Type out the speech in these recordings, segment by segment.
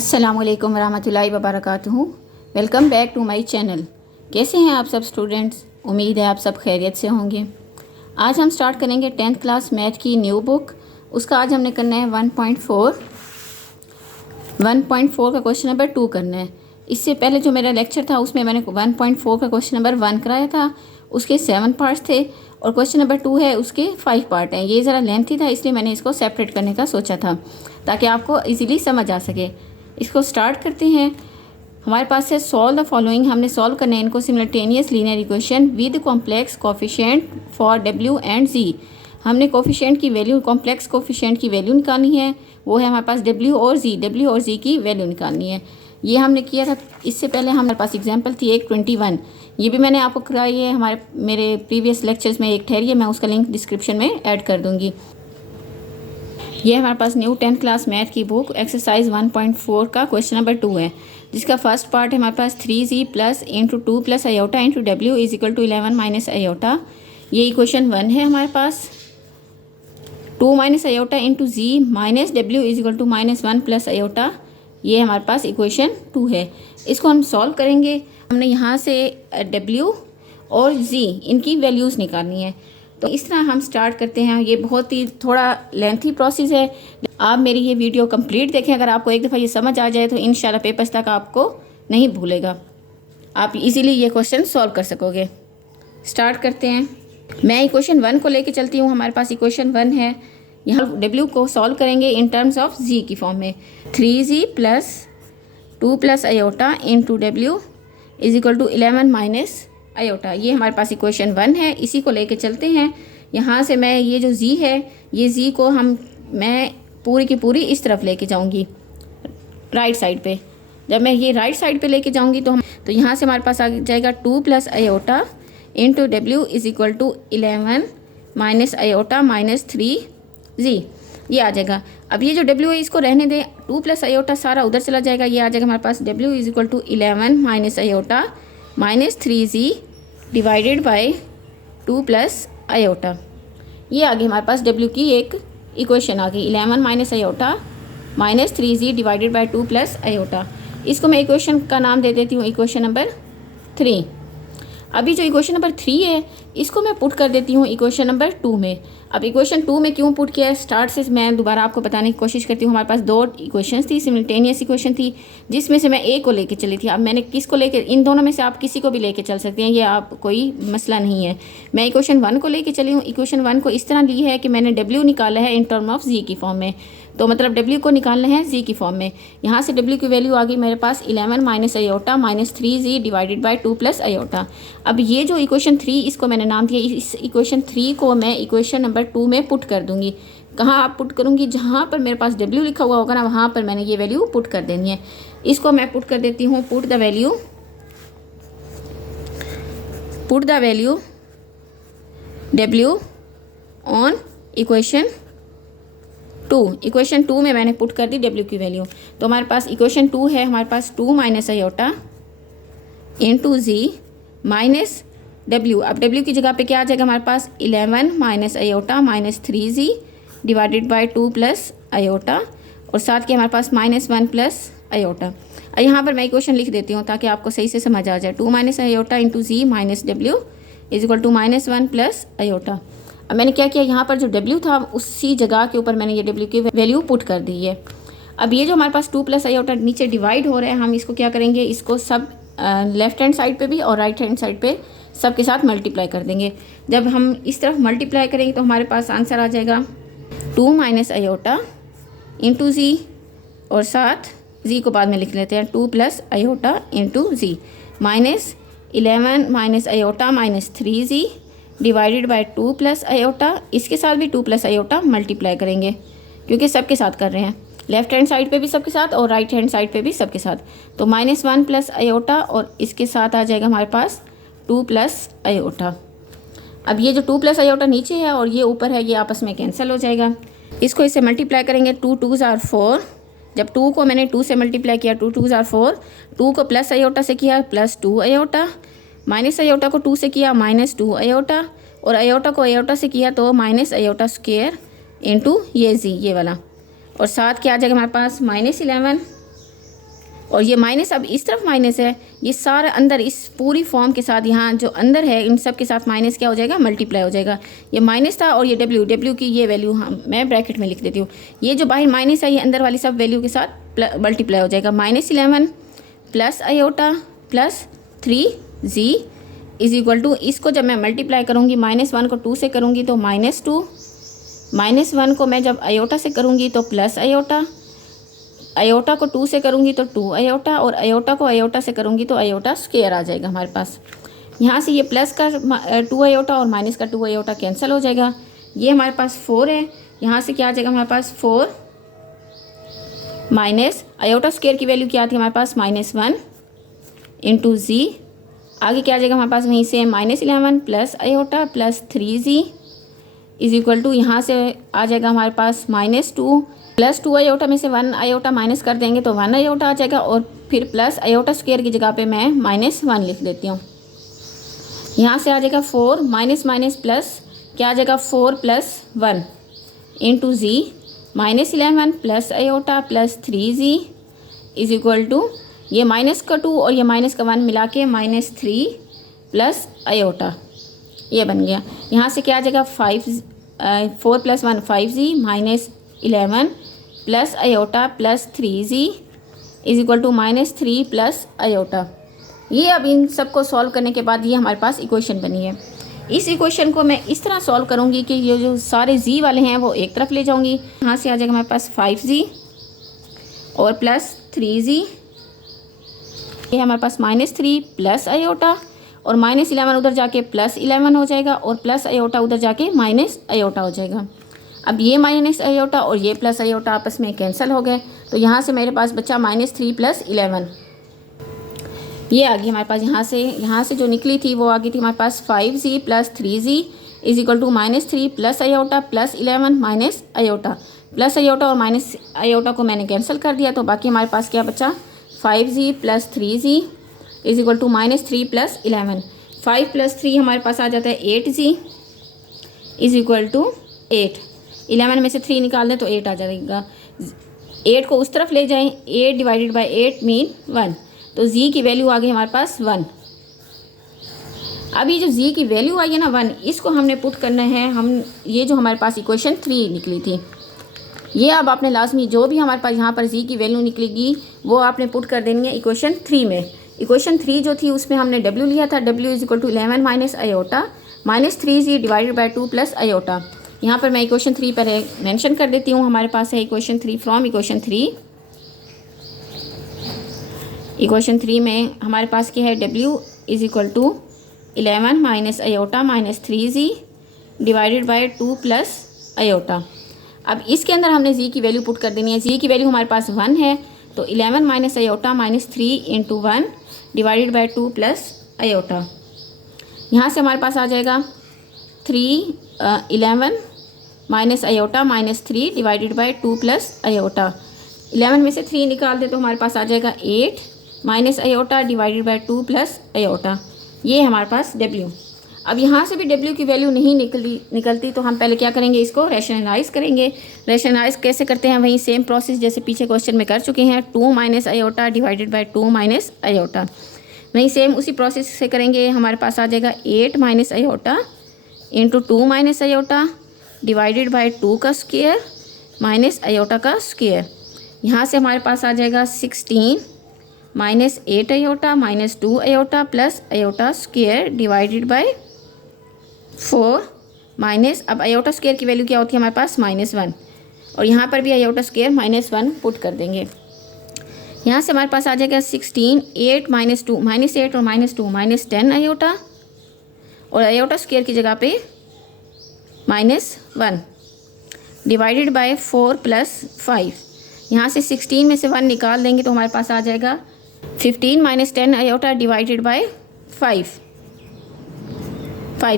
अस्सलामुअलैकुम वरहमतुल्लाहि वबरकातुहू। Welcome back to my channel. कैसे हैं आप सब स्टूडेंट्स? उम्मीद है आप सब खैरियत से होंगे। आज हम स्टार्ट करेंगे 10th क्लास मैथ की न्यू बुक। उसका आज हमने करना है 1.4 का क्वेश्चन नंबर 2 करना है। इससे पहले जो मेरा लेक्चर था उसमें मैंने 1.4 का क्वेश्चन नंबर 1 कराया था। उसके 7 पार्ट्स थे और क्वेश्चन नंबर 2 है उसके 5 पार्ट हैं। ये ज़रा लेंथी था इसलिए मैंने इसको सेपरेट करने का सोचा था ताकि आपको इजीली समझ आ सके। इसको स्टार्ट करते हैं। हमारे पास है सॉल्व द फॉलोइंग। हमने सॉल्व करना है इनको simultaneous linear equation with complex coefficient for W and Z. हमने कोफिशिएंट की वैल्यू, कॉम्प्लेक्स कोफिशिएंट की वैल्यू निकालनी है। वो है हमारे पास डब्ल्यू और जी की वैल्यू निकालनी है। ये हमने किया था। इससे पहले हमारे पास एग्जाम्पल थी एक 21। ये भी मैंने आपको कराई है मेरे प्रीवियस लेक्चर्स में एक ठहरी है, मैं उसका लिंक डिस्क्रिप्शन में ऐड कर दूँगी। ये हमारे पास न्यू 10th क्लास मैथ की बुक एक्सरसाइज 1.4 का क्वेश्चन नंबर 2 है, जिसका फर्स्ट पार्ट है हमारे पास 3z plus into 2 plus iota into W is equal to 11 minus iota. ये इक्वेशन 1 है हमारे पास। 2 minus iota into Z minus W is equal to -1 plus iota. ये हमारे पास इक्वेशन 2 है। इसको हम सॉल्व करेंगे। हमने यहाँ से डब्ल्यू और जी इनकी वैल्यूज़ निकालनी है। तो इस तरह हम स्टार्ट करते हैं। ये बहुत ही थोड़ा लेंथी प्रोसेस है। आप मेरी ये वीडियो कंप्लीट देखें। अगर आपको एक दफ़ा ये समझ आ जाए तो इंशाल्लाह पेपर्स तक आपको नहीं भूलेगा। आप इजीली ये क्वेश्चन सॉल्व कर सकोगे। स्टार्ट करते हैं। मैं इक्वेशन 1 को लेके चलती हूँ। हमारे पास इक्वेशन 1 है। यहाँ डब्ल्यू को सॉल्व करेंगे इन टर्म्स ऑफ जी की फॉर्म में। 3z plus 2 plus iota into W is equal to 11 minus iota. ये हमारे पास इक्वेशन 1 है। इसी को लेके चलते हैं। यहाँ से मैं ये जो जी है, ये जी को मैं पूरी की पूरी इस तरफ लेके जाऊँगी राइट साइड पे। जब मैं ये राइट साइड पे लेके जाऊँगी तो यहाँ से हमारे पास आ जाएगा 2 plus iota into W is equal to 11 minus iota minus 3z। ये आ जाएगा। अब ये जो डब्ल्यू है इसको रहने दें। 2 प्लस आयोटा सारा उधर चला जाएगा। ये आ जाएगा हमारे पास W is equal to 11 minus iota minus 3z divided by 2 plus iota. ये आगे हमारे पास डब्ल्यू की एक इक्वेशन आ गई। 11 minus iota minus 3z divided by 2 plus iota. इसको मैं इक्वेशन का नाम दे देती हूँ इक्वेशन नंबर 3। अभी जो इक्वेशन नंबर 3 है इसको मैं पुट कर देती हूँ इक्वेशन नंबर 2 में। अब इक्वेशन 2 में क्यों पुट किया है, स्टार्ट से मैं दोबारा आपको बताने की कोशिश करती हूँ। हमारे पास 2 इक्वेशंस थी, सिमल्टेनियस इक्वेशन थी, जिसमें से मैं एक को लेके चली थी। अब मैंने किसको लेके, इन दोनों में से आप किसी को भी लेके चल सकते हैं, ये आप कोई मसला नहीं है। मैं इक्वेशन 1 को लेके चली हूँ। इक्वेशन 1 को इस तरह ली है कि मैंने डब्ल्यू निकाला है इन टर्म ऑफ जी की फॉर्म में। तो मतलब डब्ल्यू को निकालना है जी की फॉर्म में। यहाँ से डब्ल्यू की वैल्यू आ गई मेरे पास 11 minus iota minus 3z divided by 2 plus iota. अब ये जो इक्वेशन 3 इसको मैंने नाम दिया। इस इक्वेशन 3 को मैं इक्वेशन नंबर 2 में पुट कर दूंगी। कहाँ आप पुट करूँगी, जहाँ पर मेरे पास डब्ल्यू लिखा हुआ होगा ना वहाँ पर मैंने ये वैल्यू पुट कर देनी है। इसको मैं पुट कर देती हूँ। Put the value W on equation 2। Equation 2 में मैंने पुट कर दी डब्ल्यू की वैल्यू। तो हमारे पास इक्वेशन 2 है हमारे पास 2 minus iota into Z minus W. अब डब्ल्यू की जगह पे क्या आ जाएगा हमारे पास 11 minus iota minus 3z divided by 2 plus iota और साथ के हमारे पास -1 प्लस आयोटा। यहाँ पर मैं इक्वेशन लिख देती हूँ ताकि आपको सही से समझ आ जाए। 2 minus iota into Z minus W is equal to -1 plus iota. अब मैंने क्या किया, यहाँ पर जो डब्ल्यू था उसी जगह के ऊपर मैंने ये डब्ल्यू की वैल्यू पुट कर दी है। अब ये जो हमारे पास 2 प्लस आयोटा नीचे डिवाइड हो रहा है, हम इसको क्या करेंगे, इसको सब लेफ्ट हैंड साइड पे भी और राइट हैंड साइड पे सब के साथ मल्टीप्लाई कर देंगे। जब हम इस तरफ मल्टीप्लाई करेंगे तो हमारे पास आंसर आ जाएगा 2 माइनस आयोटा इंटू जी और साथ जी को बाद में लिख लेते हैं 2 plus iota into Z minus 11 minus iota minus 3z divided by 2 plus iota. इसके साथ भी 2 प्लस आयोटा मल्टीप्लाई करेंगे क्योंकि सबके साथ कर रहे हैं, लेफ्ट हैंड साइड पे भी सबके साथ और राइट हैंड साइड पे भी सबके साथ। तो -1 प्लस आयोटा और इसके साथ आ जाएगा हमारे पास 2 प्लस आयोटा। अब ये जो 2 प्लस आयोटा नीचे है और ये ऊपर है, ये आपस में कैंसिल हो जाएगा। इसको इससे मल्टीप्लाई करेंगे। 2 2s are 4। जब 2 को मैंने 2 से मल्टीप्लाई किया 2 2s are 4। 2 को प्लस आयोटा से किया प्लस 2 आयोटा, माइनस आयोटा को 2 से किया -2 आयोटा और आयोटा को आयोटा से किया तो माइनस आयोटा स्क्वायर इंटू ये जी ये वाला। और साथ क्या आ जाएगा हमारे पास -11 और ये माइनस अब इस तरफ माइनस है, ये सारा अंदर इस पूरी फॉर्म के साथ यहाँ जो अंदर है इन सब के साथ माइनस क्या हो जाएगा, मल्टीप्लाई हो जाएगा। ये माइनस था और ये डब्ल्यू की ये वैल्यू मैं ब्रैकेट में लिख देती हूँ। ये जो बाहर माइनस है ये अंदर वाली सब वैल्यू के साथ मल्टीप्लाई हो जाएगा। -11 plus iota plus 3z is equal to, इसको जब मैं मल्टीप्लाई करूँगी -1 को 2 से करूँगी तो -2, -1 को मैं जब आयोटा से करूँगी तो प्लस आयोटा, आयोटा को 2 से करूँगी तो 2 आयोटा, और आयोटा को आयोटा से करूँगी तो आयोटा स्क्वायर आ जाएगा हमारे पास। यहाँ से ये प्लस का 2 आयोटा और माइनस का 2 आयोटा कैंसिल हो जाएगा। ये हमारे पास 4 है, यहाँ से क्या आ जाएगा हमारे पास 4 माइनस आयोटा स्क्वायर की वैल्यू क्या थी हमारे पास -1 इंटू जी, आगे क्या आ जाएगा हमारे पास वहीं से -11 plus iota plus 3z is equal to, यहाँ से आ जाएगा हमारे पास -2 प्लस 2 आयोटा में से 1 आयोटा माइनस कर देंगे तो 1 आयोटा आ जाएगा, और फिर प्लस आयोटा स्क्वायर की जगह पे मैं -1 लिख देती हूँ। यहाँ से आ जाएगा 4 माइनस माइनस प्लस क्या आ जाएगा 4 + 1 into Z, -11 plus iota plus 3z is equal to, ये माइनस का 2 और ये माइनस का 1 मिला के -3 प्लस आयोटा, ये बन गया। यहाँ से क्या आ जाएगा 4 + 1 5z -11 plus iota plus 3z is equal to -3 plus iota. ये अब इन सब को सॉल्व करने के बाद ये हमारे पास इक्वेशन बनी है। इस इक्वेशन को मैं इस तरह सॉल्व करूँगी कि ये जो सारे z वाले हैं वो एक तरफ ले जाऊँगी। यहाँ से आ जाएगा हमारे पास 5z और प्लस 3z, ये हमारे पास -3 प्लस आयोटा, और -11 उधर जाके +11 हो जाएगा, और प्लस आयोटा उधर जाके माइनस आयोटा हो जाएगा। अब ये माइनस आयोटा और ये प्लस आयोटा आपस में कैंसिल हो गए, तो यहाँ से मेरे पास बचा -3 + 11, ये आ गई हमारे पास। यहाँ से जो निकली थी वो आ गई थी हमारे पास 5z plus 3z is equal to -3 plus iota plus 11 minus iota, plus iota और माइनस आयोटा को मैंने कैंसिल कर दिया, तो बाकी हमारे पास क्या बचा 5z plus 3z is equal to -3 plus 11, 5 + 3 हमारे पास आ जाता है 8z इज इक्वल टू 8, 11 में से 3 निकाल दें तो 8 आ जाएगा। 8 को उस तरफ ले जाएं, 8 डिवाइडेड बाई 8 मीन 1, तो z की वैल्यू आ गई हमारे पास 1। अब ये जो z की वैल्यू आई है ना 1, इसको हमने पुट करना है, हम ये जो हमारे पास इक्वेशन 3 निकली थी, ये अब आपने लाजमी जो भी हमारे पास यहाँ पर z की वैल्यू निकलेगी वो आपने पुट कर देनी है इक्वेशन 3 में। इक्वेशन 3 जो थी उसमें हमने w लिया था, w is equal to 11 minus iota -3z divided by 2 plus iota. यहाँ पर मैं इक्वेशन 3 पर मेंशन कर देती हूँ, हमारे पास है इक्वेशन 3 फ्रॉम इक्वेशन 3। इक्वेशन 3 में हमारे पास क्या है, w is equal to 11 minus iota -3z divided by 2 plus iota. अब इसके अंदर हमने z की वैल्यू पुट कर देनी है। z की वैल्यू हमारे पास 1 है, तो 11 minus iota -3 into 1 divided by 2 plus iota. यहाँ से हमारे पास आ जाएगा 11 minus iota -3 divided by 2 plus iota. 11 में से 3 निकाल दे तो हमारे पास आ जाएगा 8 minus iota divided by 2 plus iota, ये हमारे पास w। अब यहाँ से भी w की वैल्यू नहीं निकलती तो हम पहले क्या करेंगे, इसको रैशनलाइज करेंगे। रैशनलाइज कैसे करते हैं, वही सेम प्रोसेस जैसे पीछे क्वेश्चन में कर चुके हैं, 2 minus iota divided by 2 minus iota, वही सेम उसी प्रोसेस से करेंगे। हमारे पास आ जाएगा 8 minus iota into 2 minus iota divided by 2 का स्क्वायर माइनस आयोटा का स्क्वायर। यहाँ से हमारे पास आ जाएगा 16 minus 8 iota minus 2 iota plus iota square divided by 4 minus, अब आयोटा स्क्वायर की वैल्यू क्या होती है हमारे पास -1, और यहाँ पर भी आयोटा स्क्वायर -1 पुट कर देंगे। यहाँ से हमारे पास आ जाएगा 16 8 माइनस 2 -8 और -2 -10 आयोटा, और आयोटा स्क्वायर की जगह पे -1 डिवाइडेड बाय 4 + 5। यहाँ से 16 में से 1 निकाल देंगे तो हमारे पास आ जाएगा 15 - 10 आयोटा डिवाइडेड बाय 5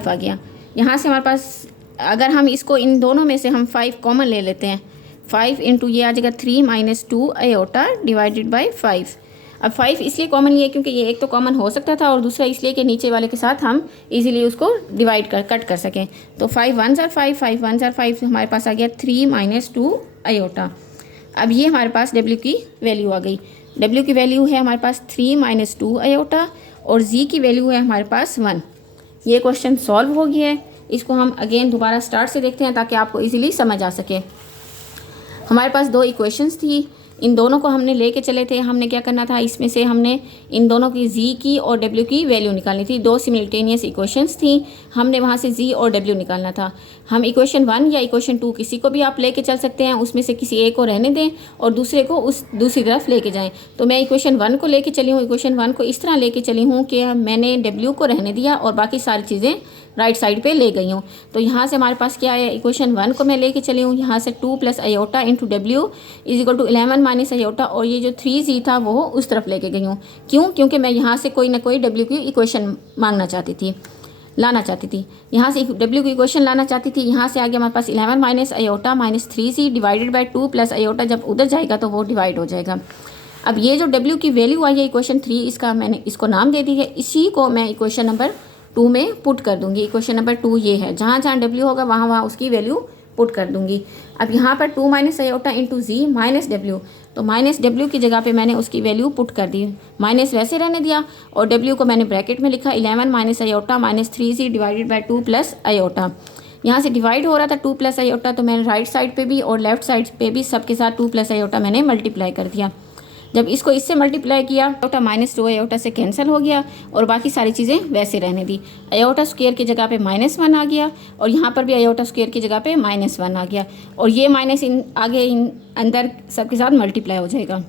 आ गया। यहाँ से हमारे पास अगर हम इसको इन दोनों में से हम 5 कॉमन ले लेते हैं, 5 इंटू ये आ जाएगा 3 - 2 आयोटा डिवाइडेड बाय 5। अब 5 इसलिए कॉमन लिए क्योंकि ये एक तो कॉमन हो सकता था और दूसरा इसलिए कि नीचे वाले के साथ हम इजीली उसको कट कर सकें। तो 5 1 ज़ार 5 5 1 ज़ार 5 हमारे पास आ गया 3 - 2 आयोटा। अब ये हमारे पास W की वैल्यू आ गई। डब्ल्यू की वैल्यू है हमारे पास 3 माइनस 2 आयोटा और जी की वैल्यू है हमारे पास 1। ये क्वेश्चन सॉल्व हो गया है। इसको हम अगेन दोबारा स्टार्ट से देखते हैं ताकि आपको इजीली समझ आ सके। हमारे पास दो इक्वेशंस थी, इन दोनों को हमने लेके चले थे। हमने क्या करना था, इसमें से हमने इन दोनों की जी की और डब्ल्यू की वैल्यू निकालनी थी। दो सिमिल्टेनियस इक्वेशंस थी, हमने वहाँ से जी और डब्ल्यू निकालना था। हम इक्वेशन 1 या इक्वेशन 2 किसी को भी आप लेके चल सकते हैं, उसमें से किसी एक को रहने दें और दूसरे को उस दूसरी तरफ लेके जाएं। तो मैं इक्वेशन 1 को लेके चली हूँ। इक्वेशन 1 को इस तरह लेके चली हूँ कि मैंने डब्ल्यू को रहने दिया और बाकी सारी चीज़ें राइट साइड पे ले गई हूँ। तो यहाँ से हमारे पास क्या है, इक्वेशन 1 को मैं लेके चली हूँ यहाँ से 2 plus iota into W is equal to 11 minus iota, और ये जो 3z था वो उस तरफ लेके गई हूँ। क्यों? क्योंकि मैं यहाँ से कोई ना कोई डब्ल्यू की इक्वेशन मांगना चाहती थी, लाना चाहती थी। यहाँ से डब्ल्यू की इक्वेशन लाना चाहती थी। यहाँ से आगे हमारे पास 11 minus iota minus 3z divided by 2 plus iota, जब उधर जाएगा तो वो डिवाइड हो जाएगा। अब ये जो डब्ल्यू की वैल्यू आई है इक्वेशन 3, इसका मैंने इसको नाम दे दी है। इसी को मैं इक्वेशन नंबर 2 में पुट कर दूंगी। इक्वेशन नंबर 2 ये है, जहाँ जहाँ डब्ल्यू होगा वहाँ वहाँ उसकी वैल्यू पुट कर दूंगी। अब यहाँ पर 2 minus iota into Z minus W, तो माइनस डब्ल्यू की जगह पे मैंने उसकी वैल्यू पुट कर दी, माइनस वैसे रहने दिया और डब्ल्यू को मैंने ब्रैकेट में लिखा 11 minus iota minus 3z divided by 2 plus iota. यहाँ से डिवाइड हो रहा था 2 प्लस आयोटा, तो मैंने राइट साइड पे भी और लेफ्ट साइड पे भी सबके साथ 2 प्लस आयोटा मैंने मल्टीप्लाई कर दिया। जब इसको इससे मल्टीप्लाई किया आयोटा माइनस 2 आयोटा से कैंसिल हो गया और बाकी सारी चीज़ें वैसे रहने दी। आयोटा स्क्वायर की जगह पे -1 आ गया और यहाँ पर भी आयोटा स्क्वायर की जगह पे -1 आ गया और ये माइनस इन आगे इन अंदर सबके साथ मल्टीप्लाई हो जाएगा।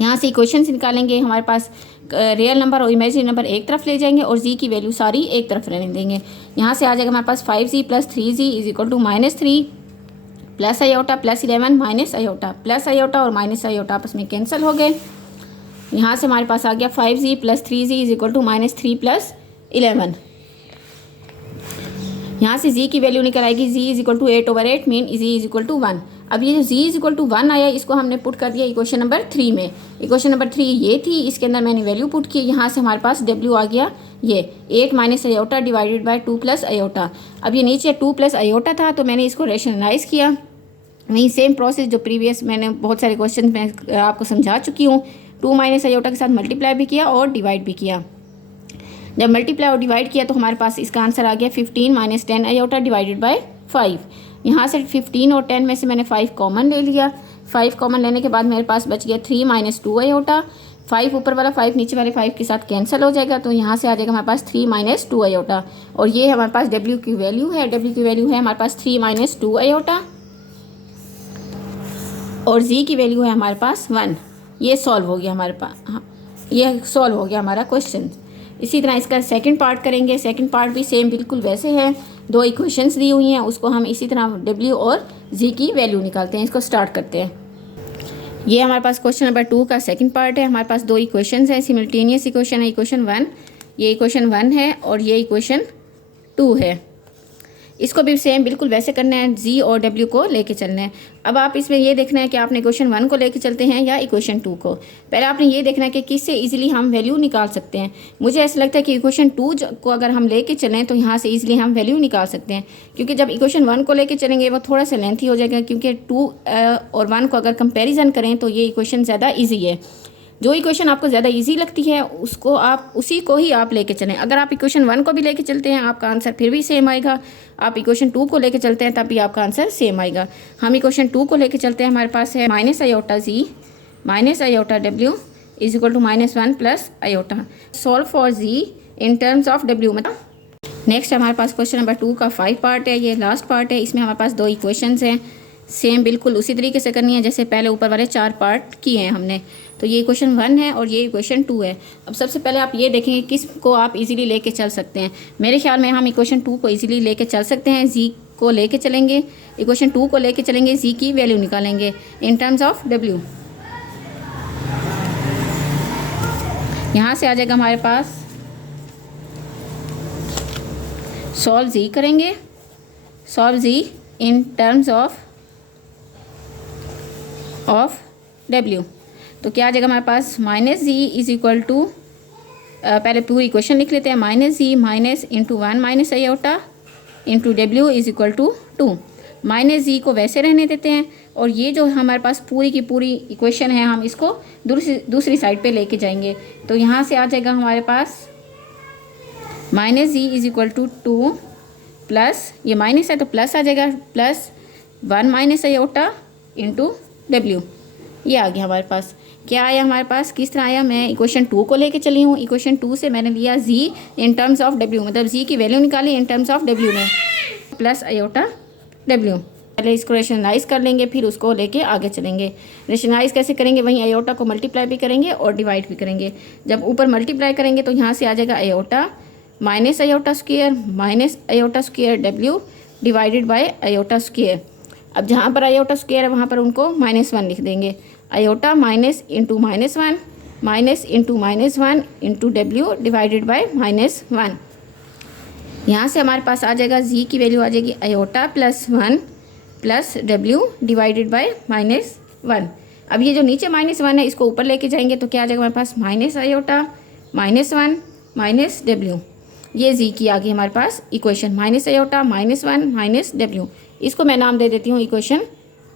यहाँ से इक्वेशंस निकालेंगे, हमारे पास रियल नंबर और इमेजिनरी नंबर एक तरफ ले जाएंगे और जी की वैल्यू सारी एक तरफ रहने देंगे। यहाँ से आ जाएगा हमारे पास 5z plus 3z is equal to -3 plus iota plus 11 minus iota, plus iota और माइनस आयोटा आपस में कैंसिल हो गए। यहाँ से हमारे पास आ गया 5z plus 3z is equal to -3 plus 11। यहाँ से z की वैल्यू निकल आएगी, z is equal to 8/8 mean z is equal to 1। अब ये जो z इज इक्वल टू 1 आया इसको हमने पुट कर दिया इक्वेशन नंबर 3 में। इक्वेशन नंबर 3 ये थी, इसके अंदर मैंने वैल्यू पुट की। यहाँ से हमारे पास w आ गया ये 8 minus iota divided by 2 plus iota. अब ये नीचे 2 प्लस आयोटा था तो मैंने इसको रेशनलाइज किया। वही सेम प्रोसेस जो प्रीवियस मैंने बहुत सारे क्वेश्चन में आपको समझा चुकी हूँ। 2 माइनस आयोटा के साथ मल्टीप्लाई भी किया और डिवाइड भी किया। जब मल्टीप्लाई और डिवाइड किया तो हमारे पास इसका आंसर आ गया 15 माइनस 10 आयोटा डिवाइडेड बाय 5। यहाँ से 15 और 10 में से मैंने 5 कॉमन ले लिया। 5 कॉमन लेने के बाद मेरे पास बच गया 3 माइनस 2 आयोटा। 5 ऊपर वाला 5 नीचे वाले 5 के साथ कैंसिल हो जाएगा, तो यहाँ से आ जाएगा हमारे पास 3 माइनस 2 आयोटा और ये हमारे पास डब्ल्यू की वैल्यू है। डब्ल्यू की वैल्यू है हमारे पास 3 माइनस 2 आयोटा और z की वैल्यू है हमारे पास 1। ये सॉल्व हो गया हमारे पास, हाँ ये सॉल्व हो गया हमारा क्वेश्चन। इसी तरह इसका सेकंड पार्ट करेंगे। सेकंड पार्ट भी सेम बिल्कुल वैसे है, दो इक्वेशंस दी हुई हैं, उसको हम इसी तरह w और z की वैल्यू निकालते हैं। इसको स्टार्ट करते हैं। ये हमारे पास क्वेश्चन नंबर 2 का सेकंड पार्ट है। हमारे पास दो इक्वेशंस हैं, सिमिल्टेनियस इक्वेशन है इक्वेशन 1, ये इक्वेशन 1 है और ये इक्वेशन 2 है। इसको भी सेम बिल्कुल वैसे करना है, जी और डब्ल्यू को लेके चलना है। अब आप इसमें ये देखना है कि आपने इक्वेशन 1 को लेके चलते हैं या इक्वेशन 2 को। पहले आपने ये देखना है कि किससे इजीली हम वैल्यू निकाल सकते हैं। मुझे ऐसा लगता है कि इक्वेशन 2 को अगर हम लेके चलें तो यहाँ से इजीली हम वैल्यू निकाल सकते हैं, क्योंकि जब इक्वेशन 1 को लेके चलेंगे वो थोड़ा सा लेंथी हो जाएगा, क्योंकि 2 और 1 को अगर कंपेरिजन करें तो ये इक्वेशन ज़्यादा ईजी है। जो इक्वेशन आपको ज़्यादा इजी लगती है उसको आप उसी को ही आप लेके चलें। अगर आप इक्वेशन 1 को भी लेके चलते हैं आपका आंसर फिर भी सेम आएगा, आप इक्वेशन 2 को लेके चलते हैं तब भी आपका आंसर सेम आएगा। हम इक्वेशन 2 को लेके चलते हैं। हमारे पास है minus iota Z minus iota W is equal to -1 plus iota. Solve for Z in terms of W. मतलब नेक्स्ट हमारे पास क्वेश्चन नंबर 2 का 5 पार्ट है, ये लास्ट पार्ट है। इसमें हमारे पास दो इक्वेशंस हैं, सेम बिल्कुल उसी तरीके से करनी है जैसे पहले ऊपर वाले 4 पार्ट किए हैं हमने। तो ये इक्वेशन 1 है और ये इक्वेशन 2 है। अब सबसे पहले आप ये देखेंगे किस को आप इजीली लेके चल सकते हैं। मेरे ख्याल में हम इक्वेशन 2 को इजीली लेके चल सकते हैं। जी को लेके चलेंगे, इक्वेशन 2 को लेके चलेंगे, जी की वैल्यू निकालेंगे इन टर्म्स ऑफ डब्ल्यू। यहाँ से आ जाएगा हमारे पास सॉल्व जी करेंगे, solve z in terms of डब्ल्यू। तो क्या आ जाएगा हमारे पास minus z is equal to, पहले पूरी इक्वेशन लिख लेते हैं, minus z minus into 1 minus iota into W is equal to 2। Minus z को वैसे रहने देते हैं और ये जो हमारे पास पूरी की पूरी इक्वेशन है हम इसको दूसरी साइड पे लेके जाएंगे। तो यहाँ से आ जाएगा हमारे पास minus z is equal to 2 plus, ये माइनस है तो प्लस आ जाएगा, प्लस 1 माइनस आयोटा इंटू डब्ल्यू। ये आ गया हमारे पास। क्या आया हमारे पास, किस तरह आया, मैं इक्वेशन 2 को लेके चली हूँ। इक्वेशन 2 से मैंने लिया जी इन टर्म्स ऑफ डब्ल्यू, मतलब जी की वैल्यू निकाली इन टर्म्स ऑफ डब्ल्यू में, प्लस आयोटा डब्ल्यू। पहले इसको रेशनलाइज कर लेंगे, फिर उसको लेके आगे चलेंगे। रेशनलाइज कैसे करेंगे, वहीं आयोटा को मल्टीप्लाई भी करेंगे और डिवाइड भी करेंगे। जब ऊपर मल्टीप्लाई करेंगे तो यहाँ से आ जाएगा iota minus iota square W divided by iota square. अब जहाँ पर आयोटा स्क्वायर है वहाँ पर उनको -1 लिख देंगे। Iota minus into minus one into W divided by -1। यहाँ से हमारे पास आ जाएगा जी की वैल्यू आ जाएगी iota plus 1 plus W divided by -1। अब ये जो नीचे -1 है इसको ऊपर लेके जाएंगे तो क्या आ जाएगा हमारे पास, माइनस आयोटा -1 माइनस डब्ल्यू। ये जी की आ गई हमारे पास इक्वेशन, माइनस आयोटा -1 माइनस डब्ल्यू। इसको मैं नाम दे देती हूँ इक्वेशन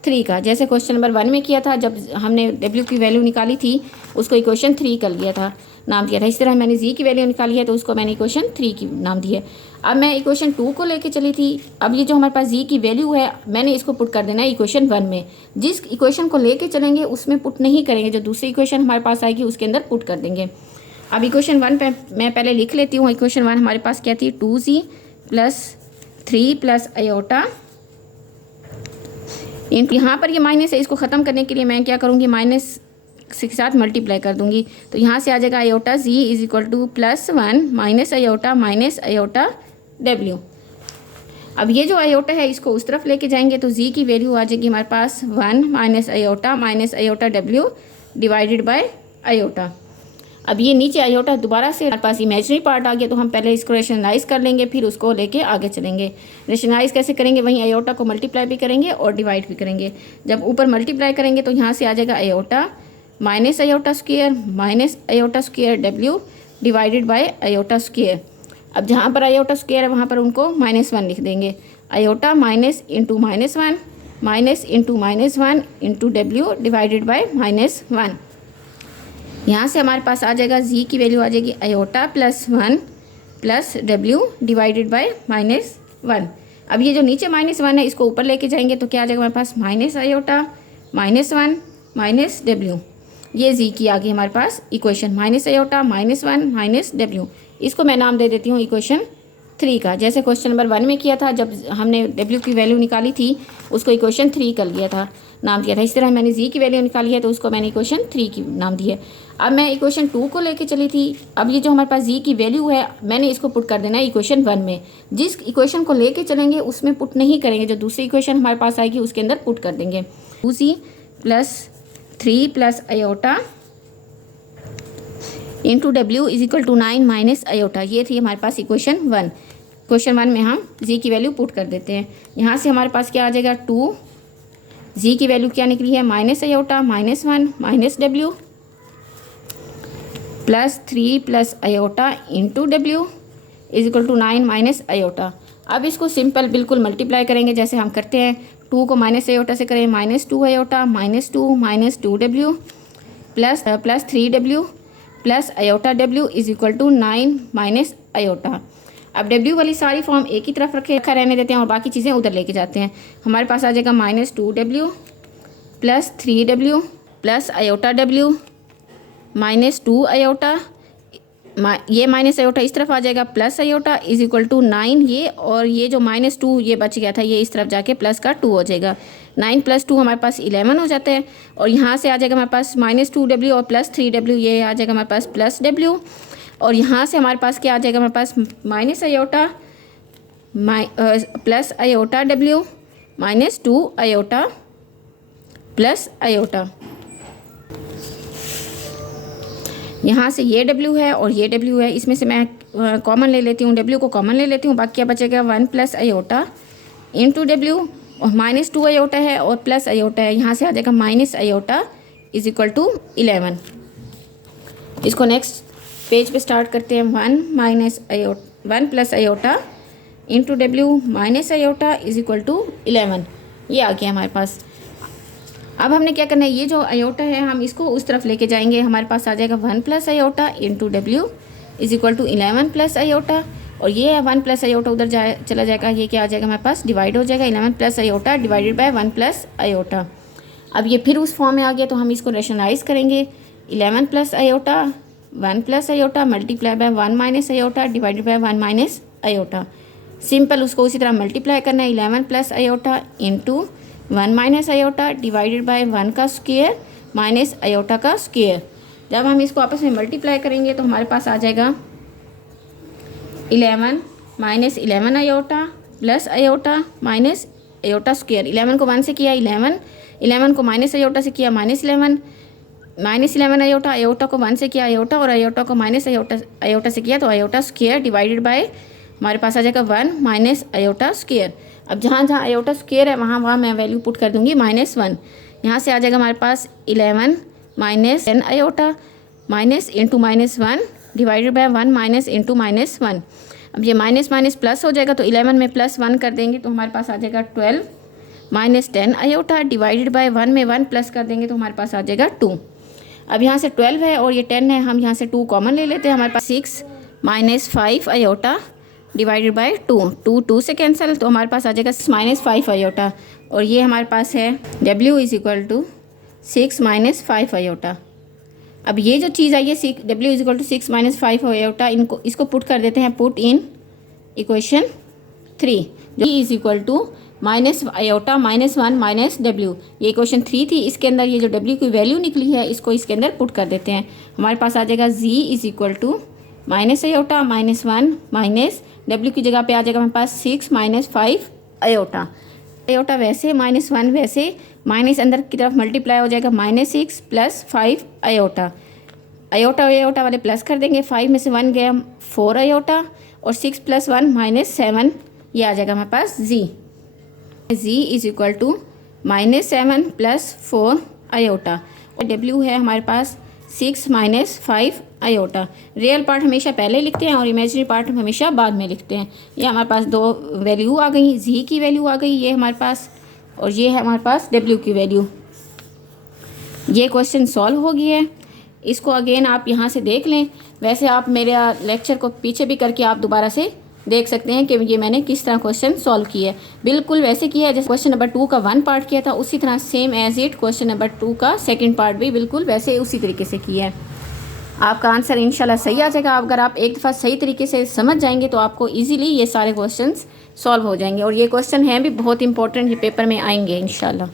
3 का। जैसे क्वेश्चन नंबर 1 में किया था, जब हमने डब्ल्यू की वैल्यू निकाली थी उसको इक्वेशन 3 कर लिया था, नाम दिया था। इस तरह मैंने जी की वैल्यू निकाली है तो उसको मैंने इक्वेशन 3 की नाम दी है। अब मैं इक्वेशन 2 को लेके चली थी। अब ये जो हमारे पास जी की वैल्यू है मैंने इसको पुट कर देना है इक्वेशन 1 में। जिस इक्वेशन को लेके चलेंगे उसमें पुट नहीं करेंगे, जो दूसरी इक्वेशन हमारे पास आएगी उसके अंदर पुट कर देंगे। अब इक्वेशन 1 पे मैं पहले लिख लेती हूँ। इक्वेशन 1 हमारे पास क्या थी, 2z प्लस 3 प्लस आयोटा। यहाँ पर ये माइनस है, इसको ख़त्म करने के लिए मैं क्या करूँगी, माइनस के साथ मल्टीप्लाई कर दूँगी। तो यहाँ से आ जाएगा iota Z is equal to +1 minus iota W. अब ये जो आयोटा है इसको उस तरफ लेके जाएंगे तो जी की वैल्यू आ जाएगी हमारे पास 1 minus iota W divided by iota. अब ये नीचे आयोटा दोबारा से हमारे पास इमेजिनरी पार्ट आ गया तो हम पहले इसको रेशनलाइज कर लेंगे, फिर उसको लेके आगे चलेंगे। रेशनलाइज कैसे करेंगे, वहीं आयोटा को मल्टीप्लाई भी करेंगे और डिवाइड भी करेंगे। जब ऊपर मल्टीप्लाई करेंगे तो यहाँ से आ जाएगा iota minus iota square W divided by iota square. अब जहाँ पर आयोटा स्क्वायर है वहाँ पर उनको -1 लिख देंगे। Iota minus into minus one into W divided by -1। यहाँ से हमारे पास आ जाएगा जी की वैल्यू आ जाएगी iota +1 plus W divided by -1। अब ये जो नीचे -1 है इसको ऊपर लेके जाएंगे तो क्या आ जाएगा हमारे पास, माइनस आयोटा -1 माइनस डब्ल्यू। ये जी की आ गई हमारे पास इक्वेशन, माइनस आयोटा -1 माइनस डब्ल्यू। इसको मैं नाम दे देती हूँ इक्वेशन 3 का। जैसे क्वेश्चन नंबर 1 में किया था, जब हमने डब्ल्यू की वैल्यू निकाली थी उसको इक्वेशन 3 कर लिया था, नाम दिया था। इस तरह मैंने जी की वैल्यू निकाली है तो उसको मैंने इक्वेशन 3 की नाम दी है। अब मैं इक्वेशन 2 को लेके चली थी। अब ये जो हमारे पास जी की वैल्यू है मैंने इसको पुट कर देना है इक्वेशन 1 में। जिस इक्वेशन को लेके चलेंगे उसमें पुट नहीं करेंगे, जो दूसरी इक्वेशन हमारे पास आएगी उसके अंदर पुट कर देंगे। 2z plus 3 plus iota into W is equal to 9 minus iota. ये थी हमारे पास इक्वेशन 1। क्वेश्चन 1 में हम जी की वैल्यू पुट कर देते हैं। यहाँ से हमारे पास क्या आ जाएगा, 2 जी की वैल्यू क्या निकली है, minus iota -1 minus W plus 3 plus iota into W is equal to 9 minus iota. अब इसको सिंपल बिल्कुल मल्टीप्लाई करेंगे जैसे हम करते हैं। 2 को माइनस आयोटा से करें, -2 iota minus 2 W plus 3 W plus iota W is equal to 9 minus iota. अब डब्ल्यू वाली सारी फॉर्म एक ही तरफ रखा रहने देते हैं और बाकी चीज़ें उधर लेके जाते हैं। हमारे पास आ जाएगा -2 W plus 3 W plus iota W -2 iota, ये माइनस आयोटा इस तरफ आ जाएगा, plus iota is equal to 9 ये, और ये जो -2 ये बच गया था ये इस तरफ जाके प्लस का 2 हो जाएगा। 9 + 2 हमारे पास 11 हो जाता है। और यहाँ से आ जाएगा हमारे पास -2 डब्ल्यू और प्लस 3 डब्ल्यू, ये आ जाएगा हमारे पास प्लस डब्ल्यू। और यहाँ से हमारे पास क्या आ जाएगा, हमारे पास minus iota plus iota W -2 iota plus iota. यहाँ से ये डब्ल्यू है और ये डब्ल्यू है, इसमें से मैं कॉमन ले लेती हूँ, डब्ल्यू को कॉमन ले लेती हूँ, बाकी क्या बचेगा 1 प्लस आयोटा इंटू डब्ल्यू, और -2 आयोटा है और प्लस आयोटा है, यहाँ से आ जाएगा minus iota is equal to 11। इसको नेक्स्ट पेज पे स्टार्ट करते हैं। 1 plus iota into W minus iota is equal to 11। ये आ गया हमारे पास। अब हमने क्या करना है, ये जो आयोटा है हम इसको उस तरफ लेके जाएंगे, हमारे पास आ जाएगा 1 plus iota into W is equal to 11 plus iota, और ये है 1 प्लस आयोटा उधर चला जाएगा, ये क्या आ जाएगा हमारे पास डिवाइड हो जाएगा 11 plus iota divided bye 1 plus iota. अब ये फिर उस फॉर्म में आ गया तो हम इसको रेशनलाइज करेंगे। 11 plus iota 1 plus iota multiply by 1 minus iota divided bye 1 minus iota. Simple उसको उसी तरह मल्टीप्लाई करना है, 11 plus iota into 1 minus iota divided bye 1 का स्क्वायर माइनस आयोटा का स्क्वायर। जब हम इसको आपस में मल्टीप्लाई करेंगे तो हमारे पास आ जाएगा 11 minus 11 iota plus iota minus iota square. 11 को 1 से किया 11, 11 को माइनस आयोटा से किया माइनस 11, माइनस 11 आयोटा, आयोटा को 1 से किया आयोटा, और आयोटा को माइनस आयोटा से किया तो आयोटा स्क्वायर डिवाइडेड बाय हमारे पास आ जाएगा 1 माइनस आयोटा स्क्वायर। अब जहाँ जहाँ आयोटा स्क्वायर है वहाँ मैं वैल्यू पुट कर दूँगी -1। यहाँ से आ जाएगा हमारे पास 11 minus 10 iota minus into -1 divided by 1 minus into -1। अब ये माइनस माइनस प्लस हो जाएगा तो 11 में +1 कर देंगे तो हमारे पास आ जाएगा 12 माइनस 10 आयोटा डिवाइडेड बाय 1 में 1 प्लस कर देंगे तो हमारे पास आ जाएगा 2। अब यहाँ से 12 है और ये 10 है, हम यहाँ से 2 कॉमन ले लेते हैं, हमारे पास 6 माइनस 5 आयोटा डिवाइडेड बाय 2 से कैंसिल तो हमारे पास आ जाएगा -5 आयोटा, और ये हमारे पास है W is equal to 6 minus 5 iota. अब ये जो चीज़ आई है W is equal to 6 minus 5 iota, इसको पुट कर देते हैं, पुट इन इक्वेशन 3 जो is equal to minus iota -1 minus W। ये इक्वेशन 3 थी, इसके अंदर ये जो W की वैल्यू निकली है इसको इसके अंदर पुट कर देते हैं। हमारे पास आ जाएगा Z is equal to minus iota -1 minus W की जगह पे आ जाएगा हमारे पास 6 माइनस 5 आयोटा। आयोटा वैसे -1 वैसे माइनस अंदर की तरफ मल्टीप्लाई हो जाएगा -6 प्लस 5 आयोटा। आयोटा आयोटा वाले प्लस कर देंगे, 5 में से 1 गया 4 आयोटा, और 6 + 1 -7, ये आ जाएगा हमारे पास Z is equal to -7 plus 4 iota, और W है हमारे पास 6 माइनस 5 आयोटा। रियल पार्ट हमेशा पहले लिखते हैं और इमेजिनरी पार्ट हमेशा बाद में लिखते हैं। ये हमारे पास 2 वैल्यू आ गई, Z की वैल्यू आ गई ये हमारे पास, और ये है हमारे पास W की वैल्यू। ये क्वेश्चन सॉल्व हो गया है। इसको अगेन आप यहाँ से देख लें, वैसे आप मेरे लेक्चर को पीछे भी करके आप दोबारा से देख सकते हैं कि ये मैंने किस तरह क्वेश्चन सॉल्व किया है। बिल्कुल वैसे किया है जैसे क्वेश्चन नंबर 2 का 1 पार्ट किया था, उसी तरह same as it question number 2 का 2nd पार्ट भी बिल्कुल वैसे उसी तरीके से किया है। आपका आंसर इंशाल्लाह सही आ जाएगा। अगर आप एक दफ़ा सही तरीके से समझ जाएंगे तो आपको इजीली ये सारे क्वेश्चंस सॉल्व हो जाएंगे, और ये क्वेश्चन हैं भी बहुत इंपॉर्टेंट, ये पेपर में आएंगे इंशाल्लाह।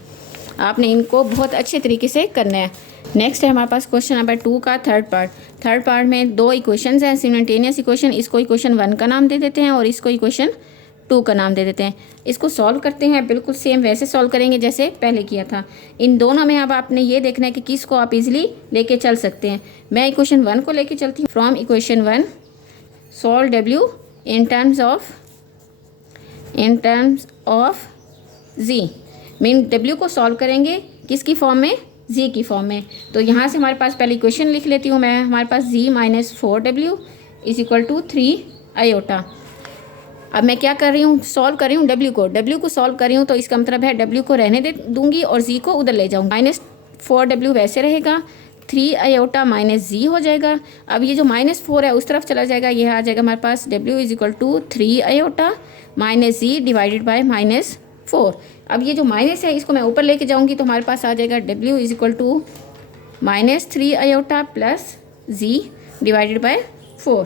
आपने इनको बहुत अच्छे तरीके से करना है। नेक्स्ट है हमारे पास क्वेश्चन नंबर 2 का 3rd पार्ट। 3rd पार्ट में 2 इक्वेशंस हैं, सिमल्टेनियस इक्वेशन। इसको इक्वेशन 1 का नाम दे देते हैं और इसको इक्वेशन 2 का नाम दे देते हैं। इसको सॉल्व करते हैं, बिल्कुल सेम वैसे सॉल्व करेंगे जैसे पहले किया था। इन दोनों में अब आपने ये देखना है कि किसको आप इजीली लेके चल सकते हैं। मैं इक्वेशन 1 को लेके चलती हूँ। From equation 1 solve W in terms of Z। Mean W को सॉल्व करेंगे किसकी फॉर्म में, Z की फॉर्म में। तो यहाँ से हमारे पास पहले इक्वेशन लिख लेती हूँ मैं। हमारे पास Z minus 4W is equal to 3 iota. अब मैं क्या कर रही हूँ, सॉल्व कर रही हूँ W को सॉल्व कर रही हूँ, तो इसका मतलब है W को रहने दे दूंगी और Z को उधर ले जाऊँगी। -4W वैसे रहेगा, 3 आयोटा माइनस Z हो जाएगा। अब ये जो -4 है उस तरफ चला जाएगा, ये आ जाएगा हमारे पास W is equal to 3 iota minus Z divided by -4। अब ये जो माइनस है इसको मैं ऊपर लेके जाऊँगी तो हमारे पास आ जाएगा W is equal to -3 iota plus Z divided by 4,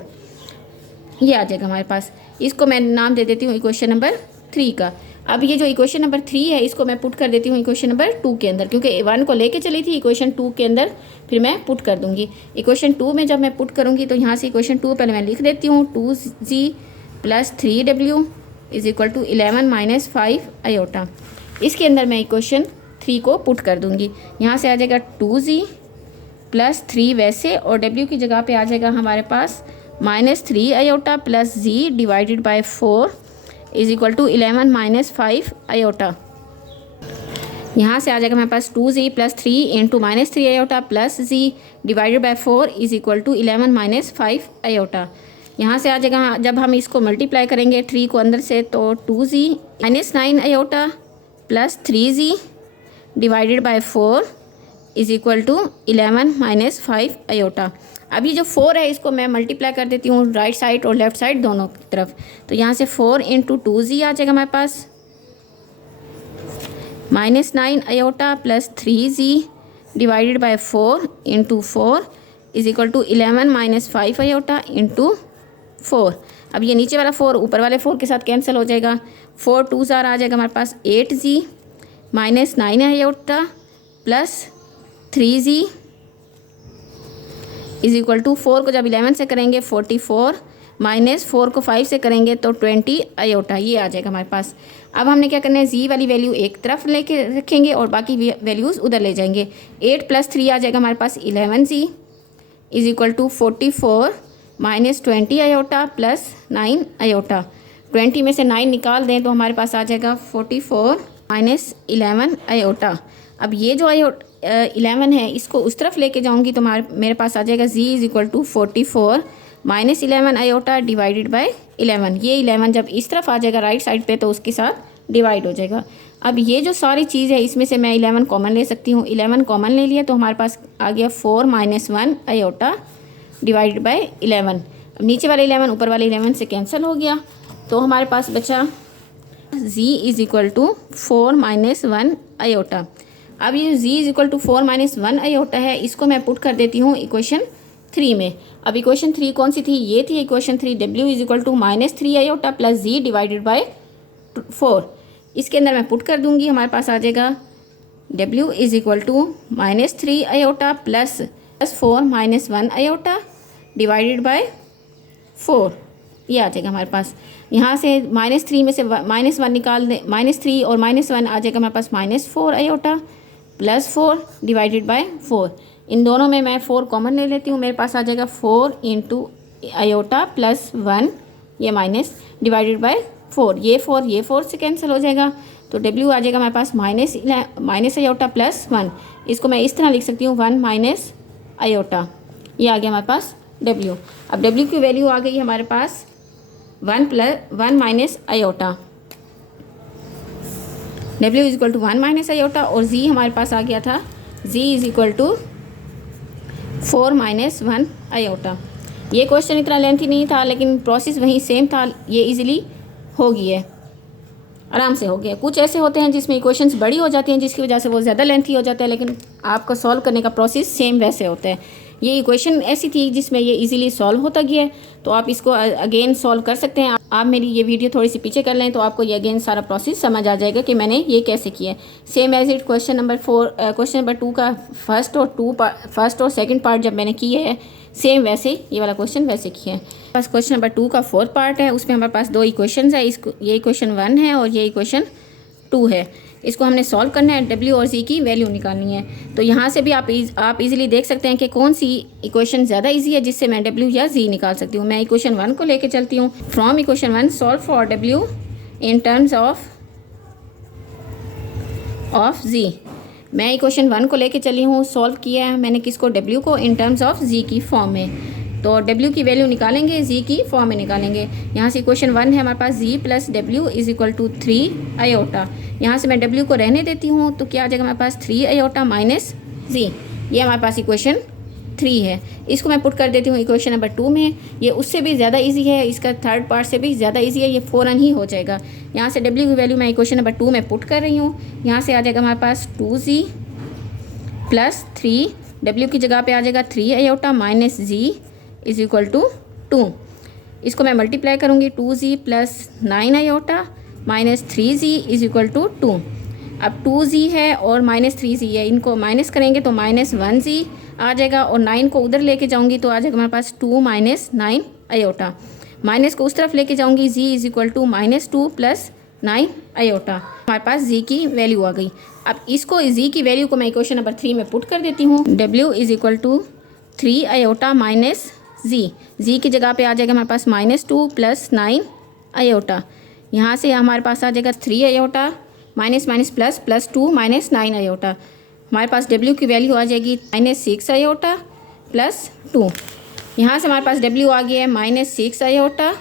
ये आ जाएगा हमारे पास। इसको मैं नाम दे देती हूँ इक्वेशन नंबर 3 का। अब ये जो इक्वेशन नंबर 3 है इसको मैं पुट कर देती हूँ इक्वेशन नंबर 2 के अंदर, क्योंकि 1 को लेके चली थी इक्वेशन 2 के अंदर, फिर मैं पुट कर दूँगी। इक्वेशन 2 में जब मैं पुट करूँगी तो यहाँ से इक्वेशन 2 पहले मैं लिख देती हूँ, 2Z plus 3W is equal to 11 minus 5 iota. इसके अंदर मैं इक्वेशन 3 को पुट कर दूँगी। यहाँ से आ जाएगा 2Z प्लस 3 वैसे, और W की जगह पे आ जाएगा हमारे पास -3 iota plus Z divided by 4 is equal to 11 minus 5 iota. यहाँ से आ जाएगा हमारे पास 2Z plus 3 into -3 iota plus Z divided by 4 is equal to 11 minus 5 iota. यहाँ से आ जाएगा, जब हम इसको मल्टीप्लाई करेंगे 3 को अंदर से, तो 2z -9 iota plus 3z divided by 4 is equal to 11 - 5 iota. अब ये जो 4 है इसको मैं मल्टीप्लाई कर देती हूँ राइट साइड और लेफ़्ट साइड दोनों की तरफ। तो यहाँ से 4 × 2z आ जाएगा हमारे पास -9 iota plus 3z divided by 4 × 4 is equal to 11 - 5 iota into 4। अब ये नीचे वाला 4 ऊपर वाले 4 के साथ कैंसिल हो जाएगा। 4 2 आ जाएगा हमारे पास 8z -9 iota plus 3z is equal to 4 को जब 11 से करेंगे 44 माइनस 4 को 5 से करेंगे तो 20 आयोटा, ये आ जाएगा हमारे पास। अब हमने क्या करना है, जी वाली वैल्यू एक तरफ लेके रखेंगे और बाकी वैल्यूज़ उधर ले जाएंगे। 8 + 3 आ जाएगा हमारे पास 11z is equal to 44 minus 20 iota plus 9 iota. 20 में से 9 निकाल दें तो हमारे पास आ जाएगा 44 माइनस 11 आयोटा। अब ये जो 11 है इसको उस तरफ लेके जाऊंगी तो मेरे पास आ जाएगा z is equal to 44 minus 11 iota divided by 11। ये 11 जब इस तरफ आ जाएगा राइट साइड पे तो उसके साथ डिवाइड हो जाएगा। अब ये जो सारी चीज़ है इसमें से मैं 11 कॉमन ले सकती हूँ। 11 कॉमन ले लिया तो हमारे पास आ गया 4 - 1 आयोटा डिवाइडेड बाय 11। अब नीचे वाले 11 ऊपर वाले 11 से कैंसिल हो गया तो हमारे पास बचा z is equal to 4 - 1 iota. अब ये z is equal to 4 - 1 iota है, इसको मैं पुट कर देती हूँ इक्वेशन 3 में। अब इक्वेशन 3 कौन सी थी, ये थी equation 3। w is equal to -3 iota plus z divided by 4। इसके अंदर मैं पुट कर दूंगी, हमारे पास आ जाएगा w is equal to -3 iota plus 4 - 1 iota divided by 4। ये आ जाएगा हमारे पास। यहाँ से -3 में से -1 निकाल दें, -3 और -1 आ जाएगा हमारे पास -4 आयोटा प्लस 4 डिवाइडेड बाय 4। इन दोनों में मैं 4 कॉमन ले लेती हूँ, मेरे पास आ जाएगा 4 × आयोटा प्लस 1 ये माइनस डिवाइडेड बाय 4। ये 4 से कैंसिल हो जाएगा तो w आ जाएगा हमारे पास माइनस आयोटा प्लस 1। इसको मैं इस तरह लिख सकती हूँ 1 माइनस आयोटा। ये आ गया हमारे पास w। अब w की वैल्यू आ गई हमारे पास 1 minus iota. w is equal to 1 minus iota और z हमारे पास आ गया था z is equal to 4 - 1 iota. ये क्वेश्चन इतना लेंथी नहीं था लेकिन प्रोसेस वही सेम था, ये इजीली हो गई है, आराम से हो गया। कुछ ऐसे होते हैं जिसमें इक्वेशंस बड़ी हो जाती हैं जिसकी वजह से वो ज़्यादा लेंथी हो जाता है, लेकिन आपका सॉल्व करने का प्रोसेस सेम वैसे होता है। ये इक्वेशन ऐसी थी जिसमें ये इजीली सॉल्व होता गया है, तो आप इसको अगेन सॉल्व कर सकते हैं। आप मेरी ये वीडियो थोड़ी सी पीछे कर लें तो आपको ये अगेन सारा प्रोसेस समझ आ जाएगा कि मैंने ये कैसे किया है। Same as it question number 2 का फर्स्ट और सेकंड पार्ट जब मैंने किए है सेम वैसे ये वाला क्वेश्चन वैसे किया है। बस क्वेश्चन नंबर 2 का 4th पार्ट है, उसमें हमारे पास 2 इक्वेशंस है। ये इक्वेशन 1 है और ये इक्वेशन 2 है। इसको हमने सॉल्व करना है, w और z की वैल्यू निकालनी है। तो यहाँ से भी आप इजीली देख सकते हैं कि कौन सी इक्वेशन ज़्यादा इजी है जिससे मैं w या z निकाल सकती हूँ। मैं इक्वेशन 1 को लेके चलती हूँ। From equation 1 solve for w in terms of z। मैं इक्वेशन 1 को लेके चली हूँ, सॉल्व किया है मैंने किसको, w को इन टर्म्स ऑफ z की फॉर्म में। तो w की वैल्यू निकालेंगे, z की फॉर्म में निकालेंगे। यहाँ से इक्वेशन 1 है हमारे पास z plus w is equal to 3 iota. यहाँ से मैं w को रहने देती हूँ तो क्या आ जाएगा हमारे पास 3 आयोटा माइनस z। ये हमारे पास इक्वेशन 3 है। इसको मैं पुट कर देती हूँ इक्वेशन नंबर 2 में। ये उससे भी ज़्यादा इजी है, इसका 3rd पार्ट से भी ज़्यादा इजी है, ये फ़ौरन ही हो जाएगा। यहाँ से w की वैल्यू मैं इक्वेशन नंबर 2 में पुट कर रही हूँ। यहाँ से आ जाएगा हमारे पास 2z प्लस 3, w की जगह पे आ जाएगा 3 iota minus z is equal to 2। इसको मैं मल्टीप्लाई करूँगी 2z plus 9 iota minus 3z is equal to 2। अब 2z है और माइनस 3z है, इनको माइनस करेंगे तो माइनस 1z आ जाएगा और 9 को उधर लेके जाऊँगी तो आ जाएगा हमारे पास 2 माइनस 9 आयोटा। माइनस को उस तरफ लेके जाऊँगी z is equal to -2 plus 9 iota. हमारे पास z की वैल्यू आ गई। अब इसको z की वैल्यू को मैं इक्वेशन नंबर 3 में पुट कर देती हूँ। w is equal to 3 iota minus z की जगह पे आ जाएगा हमारे पास -2 प्लस 9 आयोटा। यहाँ से हमारे पास आ जाएगा 3 iota minus minus plus plus 2 minus 9 iota. हमारे पास w की वैल्यू आ जाएगी -6 आयोटा प्लस 2। यहाँ से हमारे पास W आ गया है -6 आयोटा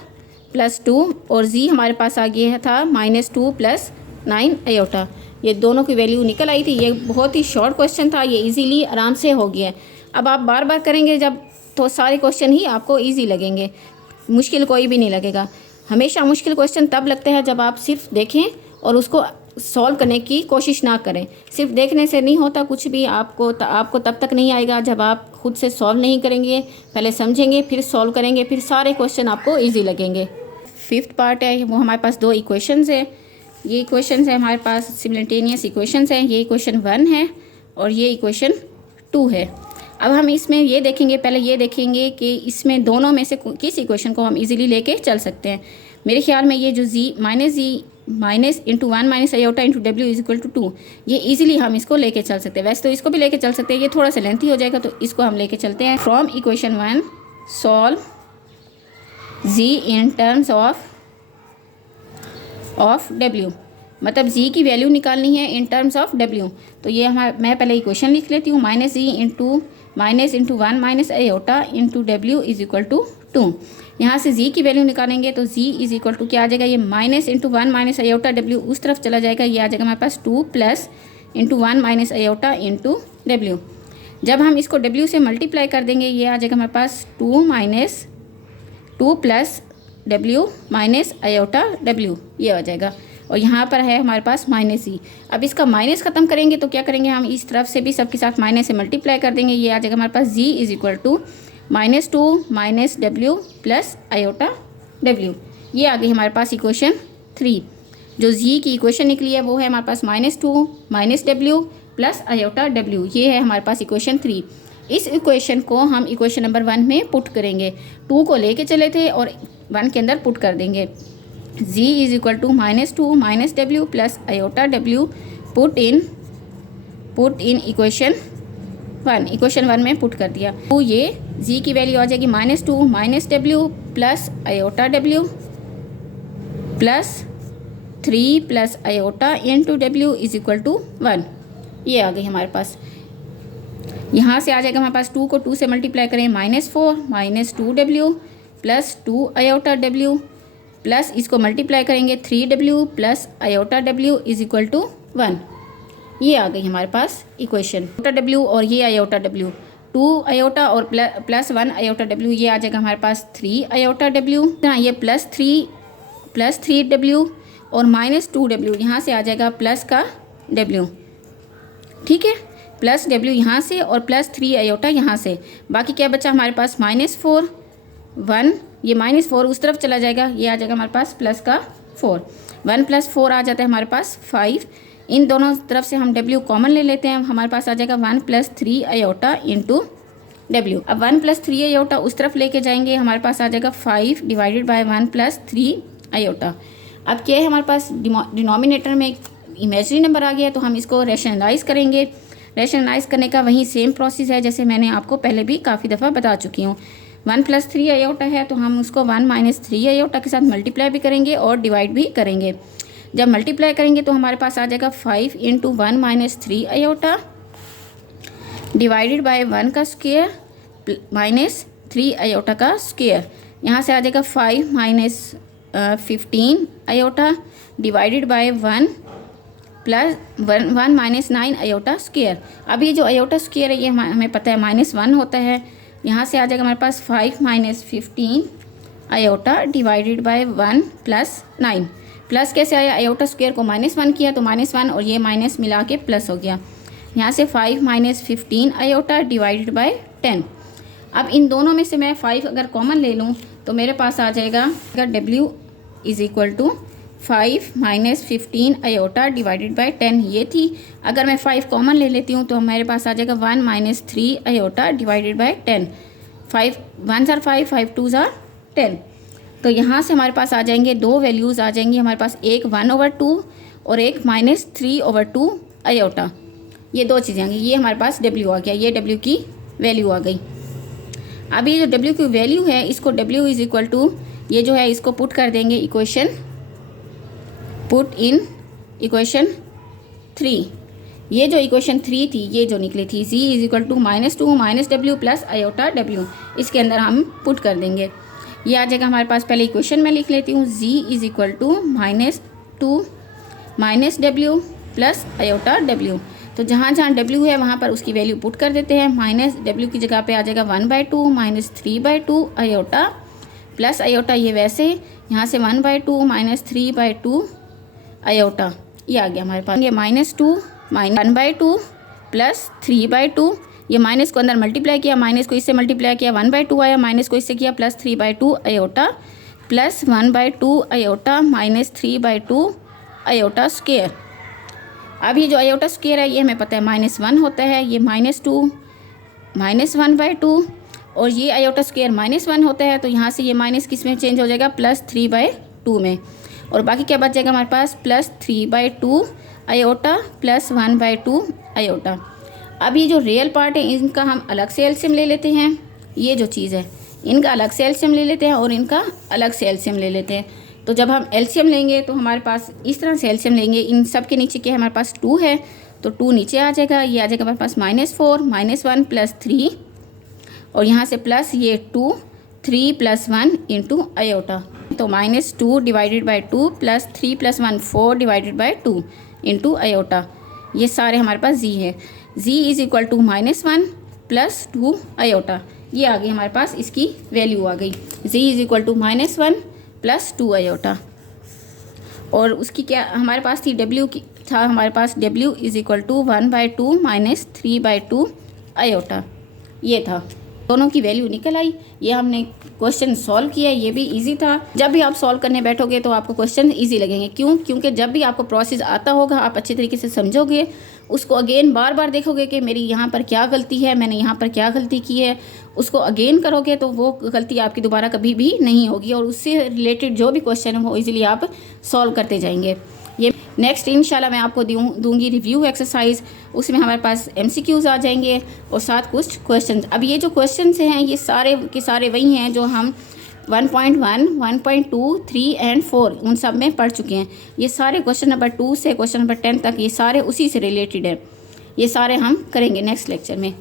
प्लस 2 और Z हमारे पास आ गया था -2 प्लस 9 आयोटा। ये दोनों की वैल्यू निकल आई थी। ये बहुत ही शॉर्ट क्वेश्चन था, ये इजीली आराम से हो गया है। अब आप बार बार करेंगे जब, तो सारे क्वेश्चन ही आपको इजी लगेंगे, मुश्किल कोई भी नहीं लगेगा। हमेशा मुश्किल क्वेश्चन तब लगते हैं जब आप सिर्फ देखें और उसको सॉल्व करने की कोशिश ना करें। सिर्फ देखने से नहीं होता कुछ भी, आपको तब तक नहीं आएगा जब आप खुद से सॉल्व नहीं करेंगे, पहले समझेंगे फिर सॉल्व करेंगे, फिर सारे क्वेश्चन आपको ईजी लगेंगे। 5th पार्ट है वो हमारे पास 2 इक्वेशंस है। ये इक्वेशंस है हमारे पास सिमिल्टेनियस इक्वेशंस हैं। ये इक्वेशन 1 है और ये इक्वेशन 2 है। अब हम इसमें ये देखेंगे, पहले ये देखेंगे कि इसमें दोनों में से किस इक्वेशन को हम इजीली लेके चल सकते हैं। मेरे ख्याल में ये जो minus into 1 minus iota into W is equal to 2, ये इजीली हम इसको लेके चल सकते हैं। वैसे तो इसको भी लेके चल सकते हैं, ये थोड़ा सा लेंथी हो जाएगा, तो इसको हम लेके चलते हैं। From equation 1 solve Z in terms of W, मतलब Z की वैल्यू निकालनी है इन टर्म्स ऑफ W। तो ये मैं पहले इक्वेशन लिख लेती हूँ, minus into 1 minus iota into W is equal to 2। यहाँ से Z की वैल्यू निकालेंगे तो Z इज इक्वल टू क्या आ जाएगा, ये minus into 1 minus iota W उस तरफ चला जाएगा, ये आ जाएगा हमारे पास 2 plus into 1 minus iota into W। जब हम इसको W से मल्टीप्लाई कर देंगे, ये आ जाएगा हमारे पास 2 plus W minus iota W, ये आ जाएगा। और यहाँ पर है हमारे पास माइनस Z। अब इसका माइनस ख़त्म करेंगे तो क्या करेंगे, हम इस तरफ से भी सबके साथ माइनस से मल्टीप्लाई कर देंगे, ये आ जाएगा हमारे पास Z is equal to -2 minus W plus iota W। ये आ गई हमारे पास इक्वेशन 3। जो Z की इक्वेशन निकली है वो है हमारे पास -2 minus W plus iota W, ये है हमारे पास इक्वेशन 3। इस इक्वेशन को हम इक्वेशन नंबर 1 में पुट करेंगे। 2 को लेके चले थे और 1 के अंदर पुट कर देंगे। Z is equal to -2 minus W plus iota W put in equation 1 में पुट कर दिया। तो ये Z की वैल्यू आ जाएगी -2 minus W plus iota W plus 3 plus iota into W is equal to 1। ये आ गई हमारे पास। यहाँ से आ जाएगा हमारे पास 2 को 2 से मल्टीप्लाई करें, -4 minus 2W plus 2 iota W plus इसको मल्टीप्लाई करेंगे 3W plus iota W is equal to 1। ये आ गई हमारे पास इक्वेशन। आयोटा W और ये आयोटा W, 2 आयोटा और प्लस 1 आयोटा W, ये आ जाएगा हमारे पास 3 आयोटा W। ये प्लस 3W और -2W, यहाँ से आ जाएगा प्लस का W, ठीक है, प्लस W यहाँ से और प्लस 3 आयोटा यहाँ से। बाकी क्या बचा हमारे पास -4 1, ये -4 उस तरफ चला जाएगा, ये आ जाएगा हमारे पास प्लस का 4। 1 प्लस 4 आ जाता है हमारे पास 5। इन दोनों तरफ से हम W कॉमन ले लेते हैं, हमारे पास आ जाएगा 1 प्लस 3 आयोटा इंटू W। अब 1 प्लस 3 आयोटा उस तरफ लेके जाएंगे, हमारे पास आ जाएगा 5 डिवाइडेड बाय 1 प्लस 3 आयोटा। अब क्या है हमारे पास, डिनोमिनेटर में इमेजरी नंबर आ गया, तो हम इसको रैशनलाइज करेंगे। रैशनलाइज करने का वही सेम प्रोसेस है जैसे मैंने आपको पहले भी काफ़ी दफ़ा बता चुकी हूँ। 1 प्लस 3 आयोटा है तो हम उसको 1 माइनस 3 आयोटा के साथ मल्टीप्लाई भी करेंगे और डिवाइड भी करेंगे। जब मल्टीप्लाई करेंगे तो हमारे पास आ जाएगा 5 into 1 minus 3 iota divided bye 1 का स्क्वायर माइनस 3 आयोटा का स्क्वायर। यहाँ से आ जाएगा 5 minus 15 iota divided bye 1 plus 1 minus 9 iota square. अब ये जो आयोटा स्क्वायर है ये हमें पता है -1 होता है। यहाँ से आ जाएगा हमारे पास 5 minus 15 iota divided bye 1 plus 9। Plus कैसे आया, आयोटा स्क्वायर को -1 किया तो -1 और ये माइनस मिला के प्लस हो गया। यहाँ से 5 माइनस 15 आयोटा डिवाइडेड बाय 10। अब इन दोनों में से मैं 5 अगर कॉमन ले लूँ तो मेरे पास आ जाएगा W is equal to 5 minus 15 iota divided by 10 ये थी। अगर मैं 5 कॉमन ले लेती हूँ तो मेरे पास आ जाएगा 1 minus 3 iota divided by 10। 5 1s are 5, 5 2s are 10। तो यहाँ से हमारे पास आ जाएंगे 2 वैल्यूज़ आ जाएंगी हमारे पास, एक 1/2 और एक -3/2 आयोटा। ये 2 चीज़ें आएंगी। ये हमारे पास W आ गया, ये W की वैल्यू आ गई। अब ये जो W की वैल्यू है इसको W इज इक्वल टू ये जो है इसको पुट कर देंगे इक्वेशन 3। ये जो इक्वेशन 3 थी ये जो निकली थी z is equal to -2 minus W plus iota W, इसके अंदर हम पुट कर देंगे। ये आ जाएगा हमारे पास। पहले इक्वेशन में लिख लेती हूँ, z is equal to -2 minus W plus iota W. तो जहाँ जहाँ डब्ल्यू है वहाँ पर उसकी वैल्यू पुट कर देते हैं। माइनस डब्ल्यू की जगह पे आ जाएगा 1/2 माइनस 3/2 आयोटा प्लस आयोटा, ये वैसे यहाँ से 1/2 माइनस 3/2 आयोटा, ये आ गया हमारे पास। ये -2 माइनस 1/2 प्लस 3/2, ये माइनस को अंदर मल्टीप्लाई किया, माइनस को इससे मल्टीप्लाई किया 1/2 आया, माइनस को इससे किया plus 3/2 iota plus 1/2 iota minus 3/2 iota square. अब ये जो आयोटा स्क्वायर है ये हमें पता है -1 होता है, ये -2 माइनस 1/2 और ये आयोटा स्क्वायर -1 होता है, तो यहाँ से ये माइनस किस में चेंज हो जाएगा, +3/2 में। और बाकी क्या बच जाएगा हमारे पास, +3/2 आयोटा प्लस 1/2 आयोटा। अब ये जो रियल पार्ट है इनका हम अलग से एलसीएम ले लेते हैं। ये जो चीज़ है इनका अलग से एलसीएम ले लेते हैं और इनका अलग से एलसीएम ले लेते हैं। तो जब हम एलसीएम लेंगे तो हमारे पास इस तरह से एलसीएम लेंगे। इन सब के नीचे क्या है, हमारे पास 2 है, तो 2 नीचे आ जाएगा। ये आ जाएगा हमारे पास -4 -1 प्लस 3 और यहाँ से प्लस ये 2 3 + 1 इंटू आयोटा, तो -2 divided by 2 plus 3 + 1 4 divided by 2 into iota. ये सारे हमारे पास z है। z is equal to -1 plus 2 iota, ये आ गई हमारे पास, इसकी वैल्यू आ गई। z is equal to -1 plus 2 iota. और उसकी क्या हमारे पास थी, w की था हमारे पास, w is equal to 1/2 minus 3/2 iota, ये था। दोनों की वैल्यू निकल आई। ये हमने क्वेश्चन सॉल्व किया, ये भी इजी था। जब भी आप सॉल्व करने बैठोगे तो आपको क्वेश्चन इजी लगेंगे। क्यों? क्योंकि जब भी आपको प्रोसेस आता होगा आप अच्छे तरीके से समझोगे, उसको अगेन बार बार देखोगे कि मेरी यहाँ पर क्या गलती है, मैंने यहाँ पर क्या गलती की है, उसको अगेन करोगे तो वो गलती आपकी दोबारा कभी भी नहीं होगी और उससे रिलेटेड जो भी क्वेश्चन है वो ईजिली आप सॉल्व करते जाएंगे। ये नेक्स्ट इंशाल्लाह मैं आपको दूंगी रिव्यू एक्सरसाइज, उसमें हमारे पास MCQs आ जाएंगे और साथ कुछ क्वेश्चंस। अब ये जो क्वेश्चंस हैं ये सारे के सारे वही हैं जो हम 1.1, 1.2, 3 एंड 4 उन सब में पढ़ चुके हैं। ये सारे क्वेश्चन नंबर 2 से क्वेश्चन नंबर 10 तक ये सारे उसी से रिलेटेड है। ये सारे हम करेंगे नेक्स्ट लेक्चर में।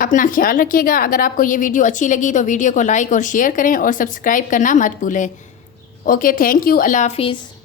अपना ख्याल रखिएगा। अगर आपको ये वीडियो अच्छी लगी तो वीडियो को लाइक और शेयर करें और सब्सक्राइब करना मत भूलें। ओके, थैंक यू, अल्लाह हाफिज़।